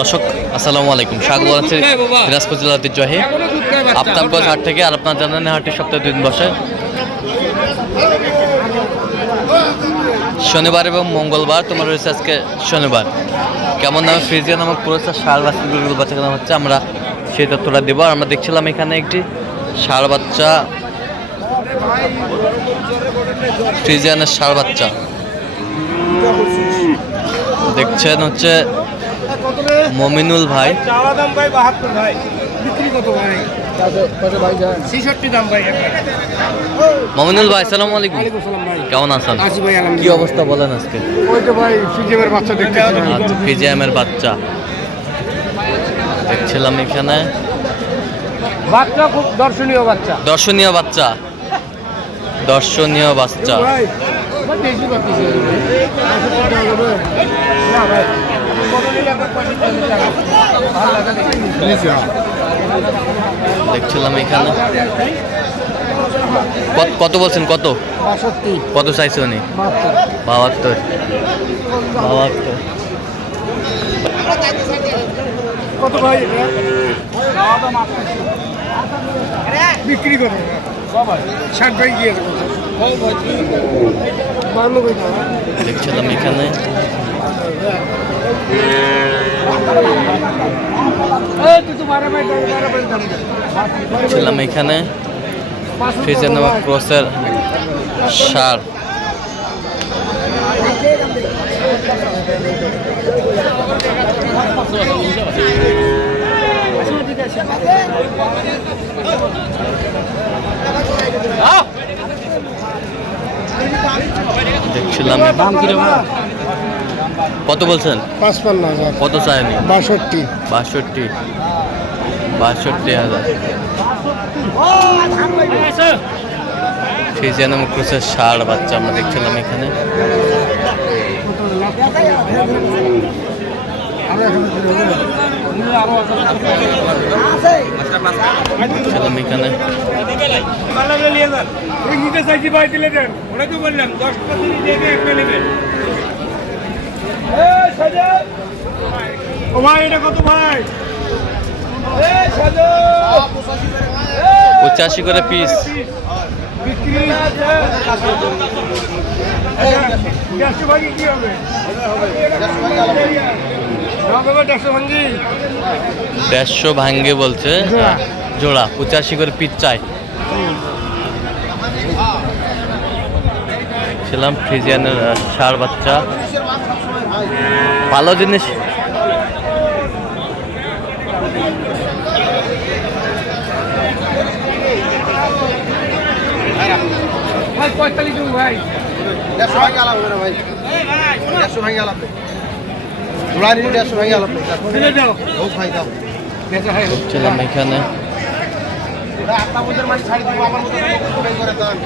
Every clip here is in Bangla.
দর্শক আসসালামু আলাইকুম, স্বাগত জানাচ্ছি দিনাজপুর জেলার ঐতিহ্যবাহী আফতাবগঞ্জ হাট থেকে। আর আপনার জানেন হাটটি সপ্তাহে 2 দিন বসে, শনিবার এবং মঙ্গলবার। তোমার রয়েছে আজকে শনিবার। কেমন নামে ফ্রিজিয়া নামক পুরস্কার ষাঁড় বাচ্চা গরুগুলো বাচ্চা কেনা হচ্ছে, আমরা সেই তথ্যটা দেবো। আর আমরা দেখছিলাম এখানে একটি ষাঁড় বাচ্চা, ফ্রিজিয়ানের ষাঁড় বাচ্চা দেখছেন, হচ্ছে মমিনুল ভাই। মমিনুল ভাই আসসালামু আলাইকুম, কেমন আছেন? কি অবস্থা বলেন আজকে? ফিজিয়ামের বাচ্চা দেখছিলাম এখানে, বাচ্চা খুব দর্শনীয় বাচ্চা, দর্শনীয় বাচ্চা, দর্শনীয় বাচ্চা। দেখছিলাম এখানে কত বলছেন? কত কত চাইছে উনি? 72। কত ভাই বিক্রি করো? 60 ভাই গিয়ে দেখছিলাম এখানে ছিলাম এখানে ফ্রিজিয়ান নামক ক্রসের ষাঁড়। দেখছিলাম কত বলছেন? 55,000। কত চায়নি? 62। 62,000। ফ্রিজিয়ান নামক ক্রসের ষাঁড় বাচ্চা আমরা দেখছিলাম এখানে। ছিলাম এখানে কত ভাই? 85 করে পিস। বিক্রি 150 ভাঙ্গে বলছে জোড়া, 85 করে পিস চাই। ছিলাম ফ্রিজিয়ানের ষাঁড় বাচ্চা, ভালো জিনিস। ভাই 45 ভাই, 150 ভাঙে আলাপ হবে না ভাই, 150 ভাঙে আলাপ নেই, জোড়া নিলে 150 ভাঙে আলাপ নেই। ও ভাই দাও ছিলাম এখানে আপনার মধ্যে মানে ছাড়ি দিব, আমার মধ্যে বের করে দেন,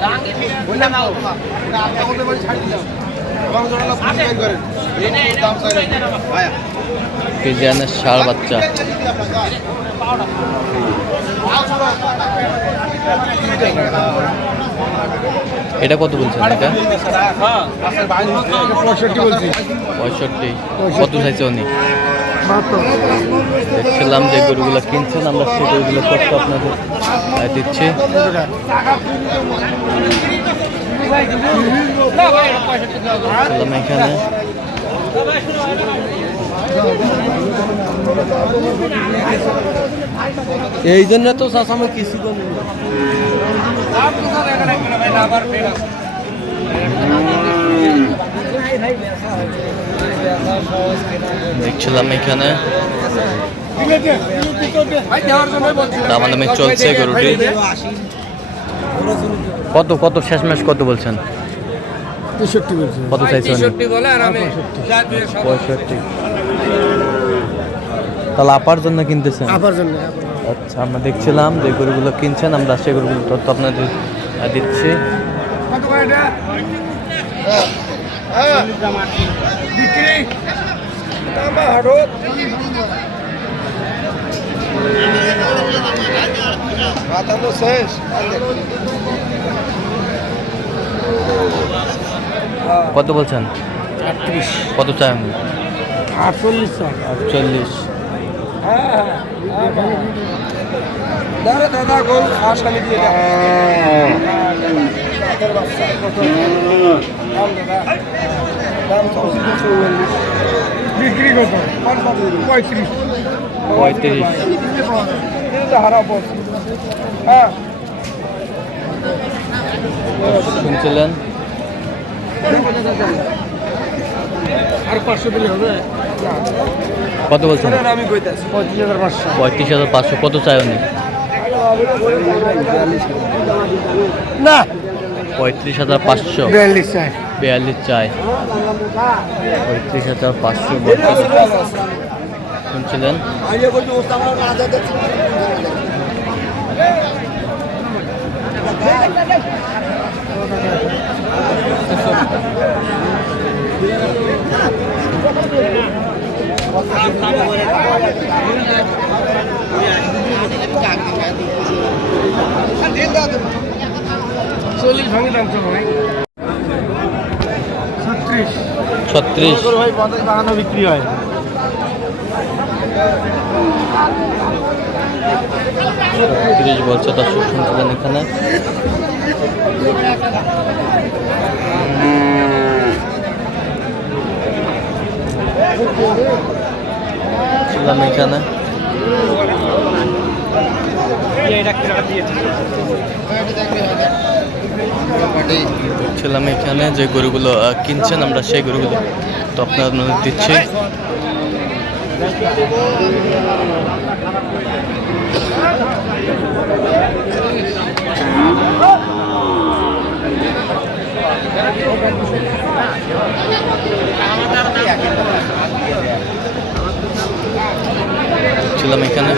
বললাম না আপনার মধ্যে মানে ছাড়ি দিলাম, আমার মধ্যে না ফুল বের করেন, দাম চাই ভাই। ফ্রিজিয়ানের ষাঁড় বাচ্চা এটা কত বলছেন? এটা 65 বলছি। 65। কত চাইছে উনি? দেখছিলাম যে গরুগুলো কিনছেন, আমরা সেই গরুগুলো তথ্য আপনাদের দিচ্ছি। এখানে এই জন্য তো চাষামো কিছু দেখছিলাম এখানে দামাদামি চলছে গরুটি। কত কত শেষমেশ কত বলছেন? 63 বলছি। কত চাইছেন? 65। তাহলে আপার জন্য কিনতেছেন? আপার জন্য। আচ্ছা, আমরা দেখছিলাম যে গরুগুলো কিনছেন, আমরা সেই গরুগুলো তথ্য আপনাদের দিচ্ছি। কত করে এটা? বিক্রি আমার হাড়ত মাথা তো শেষ। কত বলছেন? 38। কত চাই আমি? 48। 48। দাদা দাদা গোল খাস খালি দিয়ে দাও বিক্রি কত 35 হারা বস হ্যাঁ শুনছিলেন আর 500 দিলে হবে কত বলছেন? আমি কইতাছি 35,500 35,500 কত চাই উনি? না 35,500 42 চাই 42 চাই 35,500 শুনছিলেন। আইলে কই ওস্তাদ না যেতে চল্লিশ ভাঙি দাম তো ভাই 36 ভাই 50 বাগানো বিক্রি হয়। 30 বলছে, দর্শক শুনছিলেন এখানে। ছিলাম এখানে ছিলাম এখানে যে গরুগুলো কিনছেন আমরা সেই গরুগুলো তো আপনাদের দিচ্ছি। ছিলাম এখানে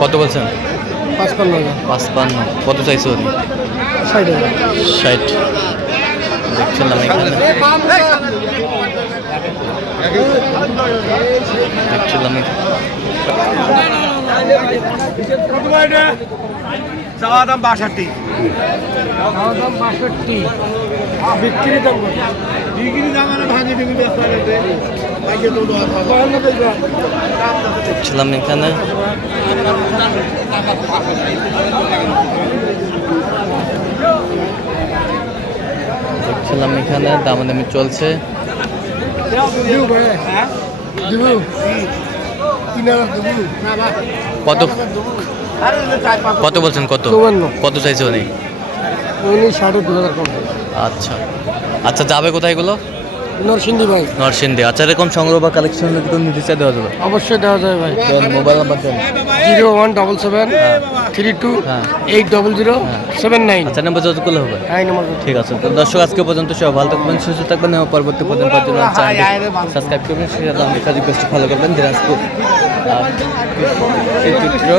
কত বলছেন? 55 কত চাইছো? 60 দেখছিলাম এখানে দেখছিলাম চাওয়া দাম 62 বিক্রি দাম কত? বিক্রি দাম মানে ভাঙি দিবি দেখছিলাম এখানে দেখছিলাম এখানে দামাদামি চলছে। কত কত বলছেন? কত 54 কত চাইছে উনি? উনি 2,500 কম আচ্ছা আচ্ছা, যাবে কোথায় এগুলো? নরসিংদী ভাই নরসিংদী। আচ্ছা, এরকম সংগ্রহ বা কালেকশন যদি কোনো নিতে চাই দেওয়া যাবে? অবশ্যই দেওয়া যায় ভাই। মোবাইল নাম্বার দেন। 01773270079। আচ্ছা, নাম্বার যত করলে হবে। এই নম্বর ঠিক আছে, তো দর্শক আজকে পর্যন্ত সব ভালো থাকবেন, সুস্থ থাকবেন এবং পরবর্তী পর্যন্ত সাবস্ক্রাইব করবেন, সেটা আমি কাজ ফলো করবেন দিনাজপুর চিত্র।